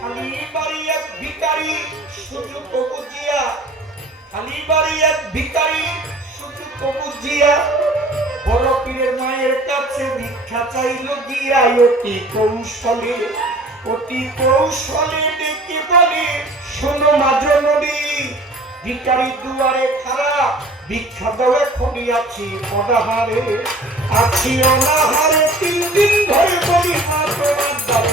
খালি বাড়ি এক ভিখারি শুধু তবু জিয়া, খালি বাড়ি এক ভিখারি শুধু তবু জিয়া, বড় পীরের মায়ের কাছে ভিক্ষা চাইল গিয়া, অতি কৌশলে ডেকে বলে, শোনো মা জননী, ভিখারি দুয়ারে খাড়া, ভিক্ষা দাও এখনই আছি অনাহারে, আছি অনাহারে 3 দিন ধরে বলি মা তোমার দাঁড়ে।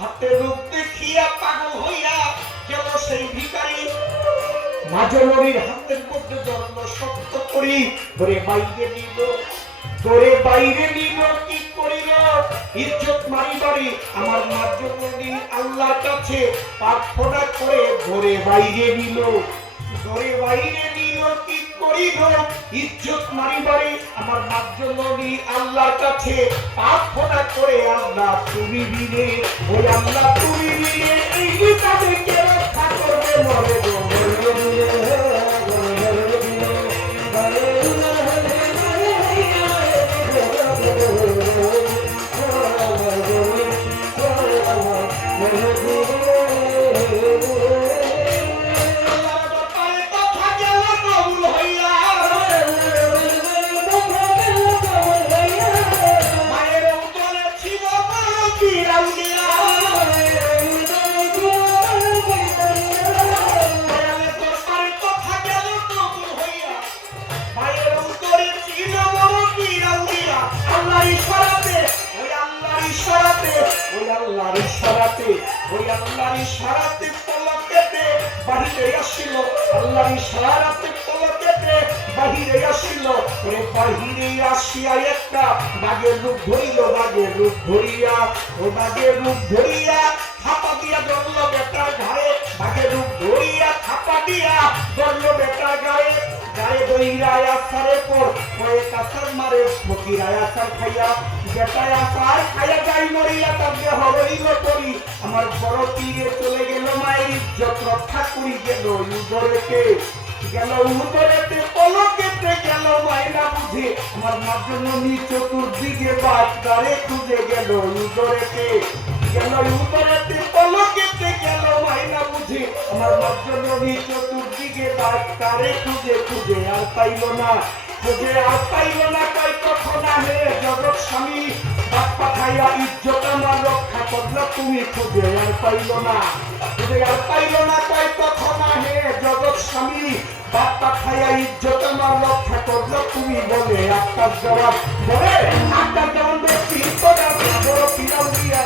হাতের রূপ দেখিয়া পাগল হইয়া গেল সেই ভিখারি। মাজনরীর হাতের মধ্যে জন্ম শক্ত করি ধরে বাইরে নিল, কি করিল, ইজ্জত মারিবারি আমার মাজনরী আল্লাহর কাছে প্রার্থনা করে ধরে বাইরে নিল, কি করিল, ইজ্জত মারিবারি আমার মাজনরী আল্লাহর কাছে প্রার্থনা করে, আল্লাহ তুমি দিলে, ওই আল্লাহ তুমি দিলে এই তাদেরকে রক্ষা করবে মরে ইশারাতে পলকেতে বাহিরে আসিল, আল্লাহর ইশারাতে পলকেতে বাহিরে আসিল, ওরে বাহিরে আসিয়া একটা বাঘের রূপ ধরিল, বাঘের রূপ ধরিয়া থাপা দিয়া ধরল বেটার ঘাড়ে, বাঘের রূপ ধরিয়া থাপা দিয়া ধরল বেটার ঘাড়ে, গায়ে দইরায় আসারের পর কয়েক আসার মারে ফকিরায় আসার খাইয়া, বেটায় আসার খাইয়া যাই মরিয়া তার দেহ রইল করি, আমার বড় পীরে চলে গেল মায়ের ইজ্জত রক্ষা করি, গেল উদরেতে পলকেতে গেল মাইনা বুঝে, আমার মাজননী চতুর্দিকে বাগদারে খুঁজে গেল উদরেতে পলকেতে গেল মাইনা বুঝে, আমার মাজননী চতুর্দিকে বাগদারে খুঁজে আর পাইল না, কয় কখন আহে জগৎ স্বামী, বাপ পাঠাইয়া ইজ্জত আমার রক্ষা করল তুমি, খুঁজে আর পাইল না, কয় কখন আহে জগৎ স্বামী, বাপ পাঠাইয়া ইজ্জত আমার রক্ষা করল তুমি, বলে আপনার জবাব ব্যক্তি বড় পিরাল দিয়া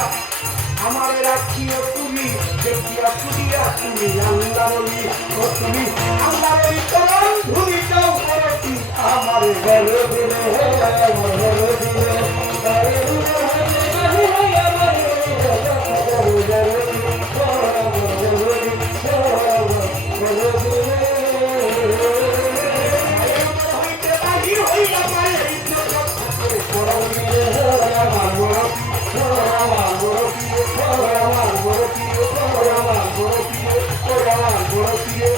আমারে রাখিও তুমি, দেখিয়া শুনিয়া তুমি আল্লাহরই, তুমি আল্লাহরই করণ ধুলি যাও করতি আমারে গলে দিলে আমার বড় প্রিয়